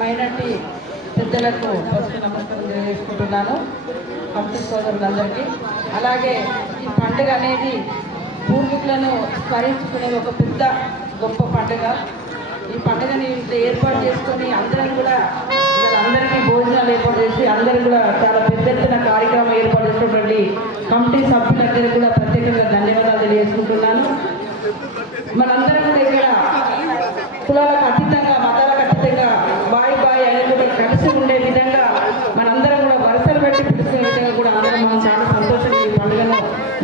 Minority పెద్దలకు first నమస్కారం తెలియజేసుకుంటున్నాను, కమిటీ సోదరులందరికీ. అలాగే ఈ పండుగ అనేది పూర్వీకులను స్మరించుకునే ఒక పెద్ద గొప్ప పండుగ. ఈ పండుగని ఏర్పాటు చేసుకొని అందరం కూడా అందరికీ భోజనాలు ఏర్పాటు చేసి అందరూ కూడా చాలా పెద్ద ఎత్తున కార్యక్రమం ఏర్పాటు చేసినటువంటి కమిటీ సభ్యులందరికీ కూడా ప్రత్యేకంగా ధన్యవాదాలు తెలియజేసుకుంటున్నాను. మనందరం కూడా ఇక్కడ కులాలకు అతీతంగా, మతాలకు అతీతంగా బాయ్ బాయ్ అని కూడా కలిసి ఉండే విధంగా మనందరం కూడా వరుసలు పెట్టి పిలుచుకునే విధంగా కూడా అందరం మనం చాలా సంతోషంగా ఈ పండుగను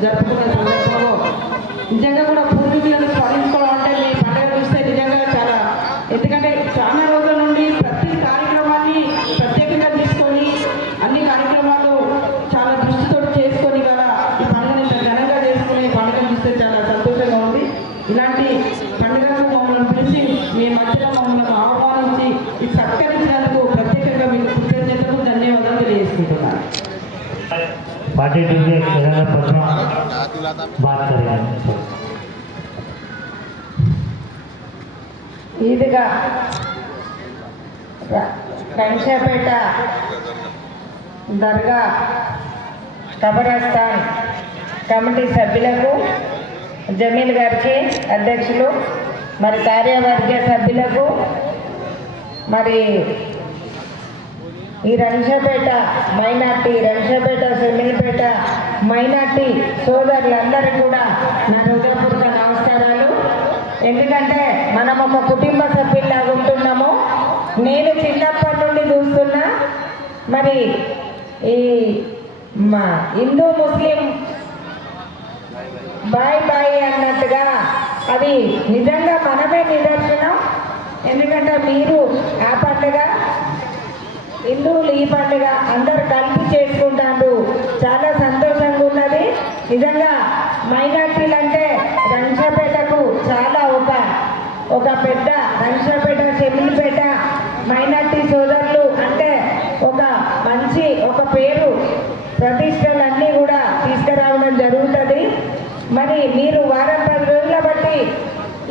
జరుపుకునే సందర్భంలో నిజంగా కూడా పూర్వీకులను స్మరించుకోవడం అంటే మీ పండుగ చూస్తే నిజంగా చాలా, ఎందుకంటే చాలా రోజుల నుండి ప్రతి కార్యక్రమాన్ని ప్రత్యేకంగా తీసుకొని అన్ని కార్యక్రమాలు చాలా దృష్టితో చేసుకొని ఇవాళ ఈ పండుగను ఇంత ఘనంగా చేసుకుని పండుగను చూస్తే చాలా సంతోషంగా ఉంది. ఇలాంటి పండుగకు మమ్మల్ని పిలిచి మీ మధ్యలో మమ్మల్ని ఆహ్వానించి ఈ సత్కరించినందుకు ప్రత్యేకంగా మీకు కృతజ్ఞతలు, ధన్యవాదాలు తెలియజేసుకుంటున్నాను. ఈద్గా కంషాపేట దర్గా కబరస్థాన్ కమిటీ సభ్యులకు, జమీల్ గారికి అధ్యక్షులు, మరి కార్యవర్గ సభ్యులకు, మరి ఈ రంగపేట మైనార్టీ, రంగపేట సెమిలిపేట మైనార్టీ సోదరులందరికీ కూడా నా హృదయపూర్వక నమస్కారాలు. ఎందుకంటే మనం ఒక కుటుంబ సభ్యుల్లాగా ఉంటున్నాము. నేను చిన్నప్పటి నుండి చూస్తున్నా, మరి ఈ మా హిందూ ముస్లిం బాయ్ బాయ్ అన్నట్టుగా అది నిజంగా మనమే నిదర్శనం. ఎందుకంటే మీరు ఆ పండుగ, హిందువులు ఈ పండుగ అందరు కలిపి చేసుకుంటారు. చాలా సంతోషంగా ఉన్నది. నిజంగా మైనార్టీలు అంటే రంగపేటకు చాలా ఒక పెద్ద రంగపేట చెమిలిపేట మైనార్టీ సోదరులు అంటే ఒక మంచి ఒక పేరు ప్రతిష్టలన్నీ కూడా తీసుకురావడం జరుగుతుంది. మరి మీరు వారం 10 రోజుల బట్టి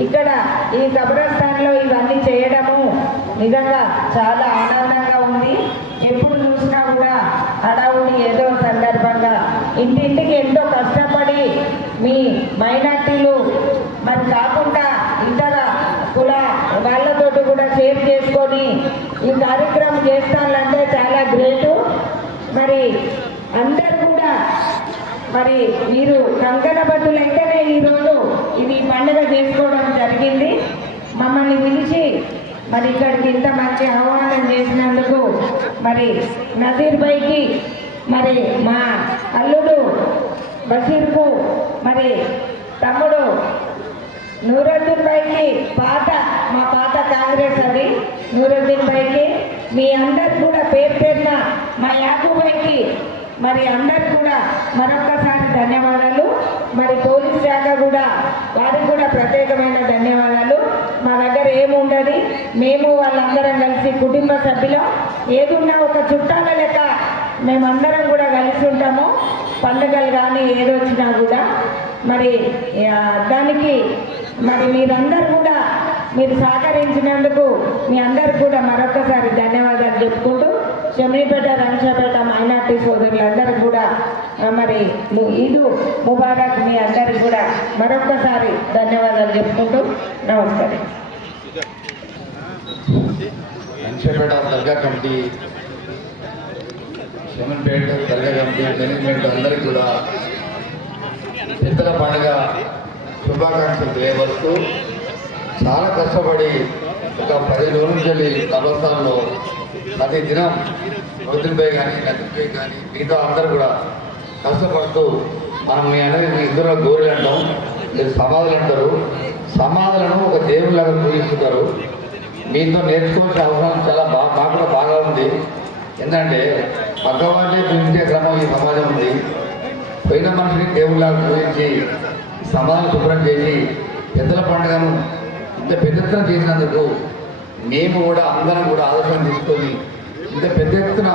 ఇక్కడ ఈ కబ్రస్థాన్లో ఇవన్నీ చేయడము నిజంగా చాలా ఆనందంగా ఉంది. ఎప్పుడు చూసినా కూడా హడావుడి ఏదో సందర్భంగా ఇంటింటికి ఎంతో కష్టపడి మీ మైనార్టీలు మరి కాకుండా ఇతర కుల వాళ్ళతోటి కూడా షేర్ చేసుకొని ఈ కార్యక్రమం చేస్తానంటే చాలా గ్రేటు. మరి అందరు కూడా మరి మీరు కంకణబద్దులైతేనే ఈరోజు ఇది పండుగ చేసుకోవడం జరిగింది. మమ్మల్ని పిలిచి మరి ఇక్కడికి ఇంత మంచి ఆహ్వానం చేసినందుకు మరి నజీర్ భాయ్కి, మరి మా అల్లుడు బషీర్కు, మరి తమ్ముడు నూరుద్దీన్ భాయ్కి, మా పాత కాంగ్రెస్ అది నూరుద్దీన్ భాయ్కి, మీ అందరు కూడా పేరు పేరున మా యాకూబ్ భాయ్కి, మరి అందరు కూడా మరొక్కసారి ధన్యవాదాలు. మరి పోలీస్ శాఖ కూడా వారికి కూడా ప్రత్యేకమైన ధన్యవాదాలు. మా దగ్గర ఏముండదు, మేము వాళ్ళందరం కలిసి కుటుంబ సభ్యులం, ఏదున్నా ఒక చుట్టాల లెక్క మేమందరం కూడా కలిసి ఉంటాము. పండుగలు కానీ ఏదొచ్చినా కూడా మరి దానికి మరి మీరందరూ కూడా మీరు సహకరించినందుకు మీ అందరికి కూడా మరొకసారి ధన్యవాదాలు చెప్పుకుంటూ షమీపేట రంగపేట మైనార్టీ సోదరులందరూ కూడా మరి ఈదు ముబారక్ మీ అందరికి కూడా మరొకసారి ధన్యవాదాలు చెప్పుకుంటూ నమస్కారం. రంగపేట దర్గా కమిటీ, షమీపేట దర్గా కమిటీ, మేనేజ్మెంట్ అందరికీ కూడా పెద్దల పండుగ శుభాకాంక్షలు తెలియవస్తూ, చాలా కష్టపడి ఒక 10 రోజుల నుంచి కబ్రస్థాన్లో ప్రతి దినం వదిలిపై కానీ నదిపై కానీ మిగతా అందరూ కూడా కష్టపడుతూ మనం మీ అనేది మీ ఇద్దరు గోరీలు అంటాం, మీరు సమాధులు అంటారు. సమాధులను ఒక దేవుళ్ళగా పూజిస్తున్నారు. మీతో నేర్చుకోవాల్సిన అవసరం చాలా మాకు కూడా బాగా ఉంది. ఎందుకంటే పక్కవాళ్ళే పూజించే క్రమం ఈ సమాజం ఉంది. పోయిన మనిషిని దేవుళ్ళగా పూజించి సమాజం శుభ్రం చేసి పెద్దల పండుగను ఇంత పెద్ద ఎత్తున చేసినందుకు మేము కూడా అందరం కూడా ఆలోచన తీసుకొని ఇంత పెద్ద ఎత్తున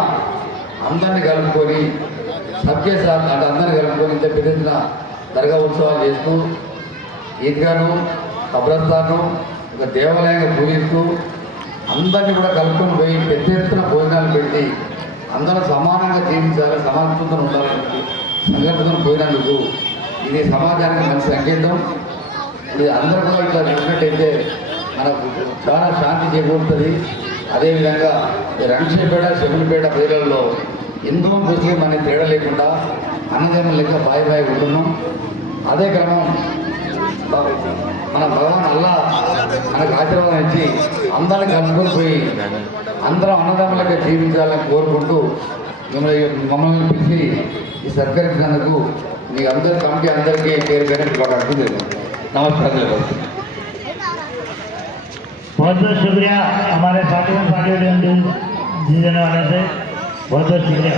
అందరినీ కలుపుకొని సభ్య అంటే అందరినీ కలుపుకొని ఇంత పెద్ద ఎత్తున దర్గా ఉత్సవాలు చేస్తూ ఈద్గాను కబ్రస్థాను ఒక దేవాలయంగా పూజిస్తూ అందరినీ కూడా కలుపుకొని పోయి పెద్ద ఎత్తున భోజనాలు పెట్టి అందరూ సమానంగా జీవించాలి, సమానత్వంతో ఉండాలని సంకల్పంతో పోయినందుకు ఇది సమాజానికి మంచి సంకేతం. ఇది అందరూ కూడా ఇట్లా చూసినట్టయితే మనకు చాలా శాంతి చేకూరుతుంది. అదేవిధంగా ఈ రంగశేపేట శబరిపేట ప్రజలలో హిందూ ముస్లిం అనే తేడా లేకుండా అన్నదమ్ముల లెక్క బాయి ఉంటున్నాం. అదే క్రమం మన భగవాన్ అల్లా మనకు ఆశీర్వాదం ఇచ్చి అందరిని కలుపుకొని పోయి అందరం అన్నదమ్ములకే జీవించాలని కోరుకుంటూ మమ్మల్ని పిలిచి ఈ సత్కరించినందుకు మీ అందరి కమిటీ అందరికీ పేరు పేరు శుభాకాంక్షలు. నమస్కారం. बहुत बहुत शुक्रिया हमारे साथियों जिस देने वाले थे, बहुत बहुत शुक्रिया।